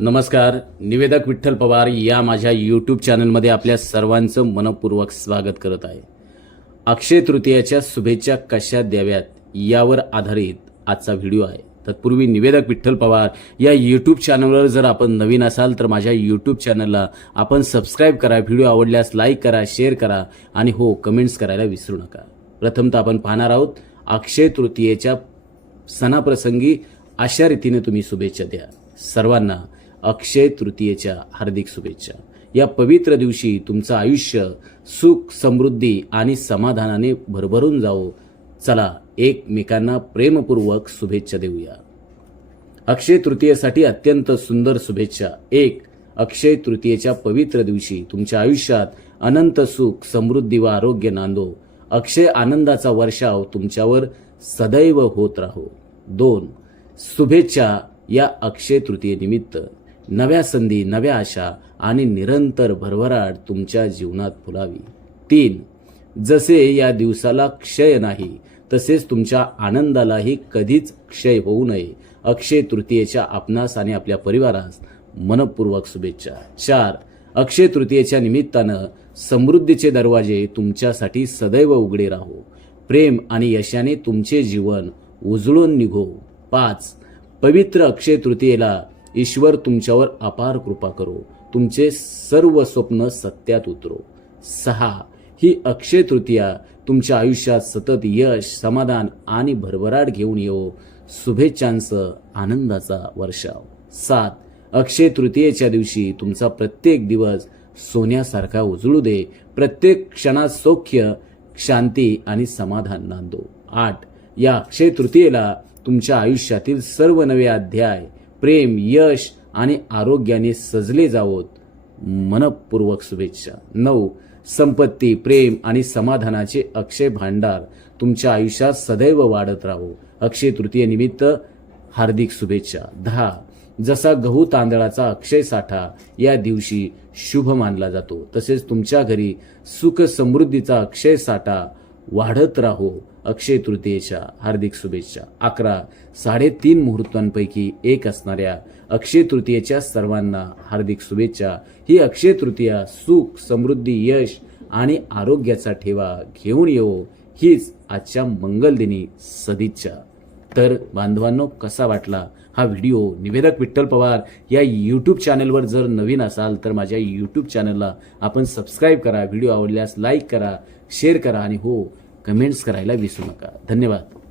नमस्कार निवेदक विठ्ठल पवार या माझ्या यूट्यूब चॅनलमध्ये आपल्या सर्वांचं मनपूर्वक स्वागत करत आहे. अक्षय तृतीयाच्या शुभेच्छा कशा द्याव्यात यावर आधारित आजचा व्हिडिओ आहे. तत्पूर्वी निवेदक विठ्ठल पवार या यूट्यूब चॅनलवर जर आपण नवीन असाल तर माझ्या यूट्यूब चॅनलला आपण सबस्क्राईब करा व्हिडिओ आवडल्यास लाईक करा शेअर करा आणि हो कमेंट्स करायला विसरू नका. प्रथमतः आपण पाहणार आहोत अक्षय तृतीयेच्या सणाप्रसंगी अशा रीतीने तुम्ही शुभेच्छा द्या. सर्वांना अक्षय तृतीयेच्या हार्दिक शुभेच्छा. या पवित्र दिवशी तुमचं आयुष्य सुख समृद्धी आणि समाधानाने भरभरून जावो. चला एकमेकांना प्रेमपूर्वक शुभेच्छा देऊया. अक्षय तृतीयेसाठी अत्यंत सुंदर शुभेच्छा. एक अक्षय तृतीयेच्या पवित्र दिवशी तुमच्या आयुष्यात अनंत सुख समृद्धी व आरोग्य नांदो. अक्षय आनंदाचा वर्षाव तुमच्यावर सदैव होत राहो. दोन शुभेच्छा या अक्षय तृतीयेनिमित्त. नव्या संधी नव्या आशा आणि निरंतर भरभराट तुमच्या जीवनात फुलावी. तीन जसे या दिवसाला क्षय नाही तसेच तुमच्या आनंदालाही कधीच क्षय होऊ नये. अक्षय तृतीयेच्या आपणास आणि आपल्या परिवारास मनपूर्वक शुभेच्छा. चार अक्षय तृतीयेच्या निमित्तानं समृद्धीचे दरवाजे तुमच्यासाठी सदैव उघडे राहो. प्रेम आणि यशाने तुमचे जीवन उजळून निघो. पाच पवित्र अक्षय तृतीयेला ईश्वर तुमच्यावर अपार कृपा करो. तुमचे सर्व स्वप्न सत्यात उतरो. सहा ही अक्षय तृतीया तुमच्या आयुष्यात सतत यश समाधान आणि भरभराट घेऊन येवो. शुभेच्छांसह आनंदाचा वर्षाव. सात अक्षय तृतीयेच्या दिवशी तुमचा प्रत्येक दिवस सोन्यासारखा उजळू दे. प्रत्येक क्षणात सौख्य शांती आणि समाधान नांदो. आठ या अक्षय तृतीयेला तुमच्या आयुष्यातील सर्व नवे अध्याय प्रेम यश आणि आरोग्याने सजले जावोत. मनपूर्वक शुभेच्छा. नऊ संपत्ती प्रेम आणि समाधानाचे अक्षय भांडार तुमच्या आयुष्यात सदैव वाढत राहो. अक्षय तृतीयेनिमित्त हार्दिक शुभेच्छा. दहा जसा गहू तांदळाचा अक्षय साठा या दिवशी शुभ मानला जातो. तसेच तुमच्या घरी सुख समृद्धीचा अक्षय साठा वाढत राहो. अक्षय तृतीयेच्या हार्दिक शुभेच्छा. अकरा साडेतीन मुहूर्तांपैकी एक असणाऱ्या अक्षय तृतीयेच्या सर्वांना हार्दिक शुभेच्छा. ही अक्षय तृतीया सुख समृद्धी यश आणि आरोग्याचा ठेवा घेऊन येवो. हीच आजच्या मंगलदिनी सदिच्छा. तर बांधवांनो कसा वाटला हा व्हिडिओ? निवेदक विठ्ठल पवार या यूट्यूब चॅनलवर जर नवीन असाल तर माझ्या यूट्यूब चॅनलला आपण सबस्क्राईब करा व्हिडिओ आवडल्यास लाईक करा शेअर करा आणि हो कमेंट्स करायला विसरू नका. धन्यवाद.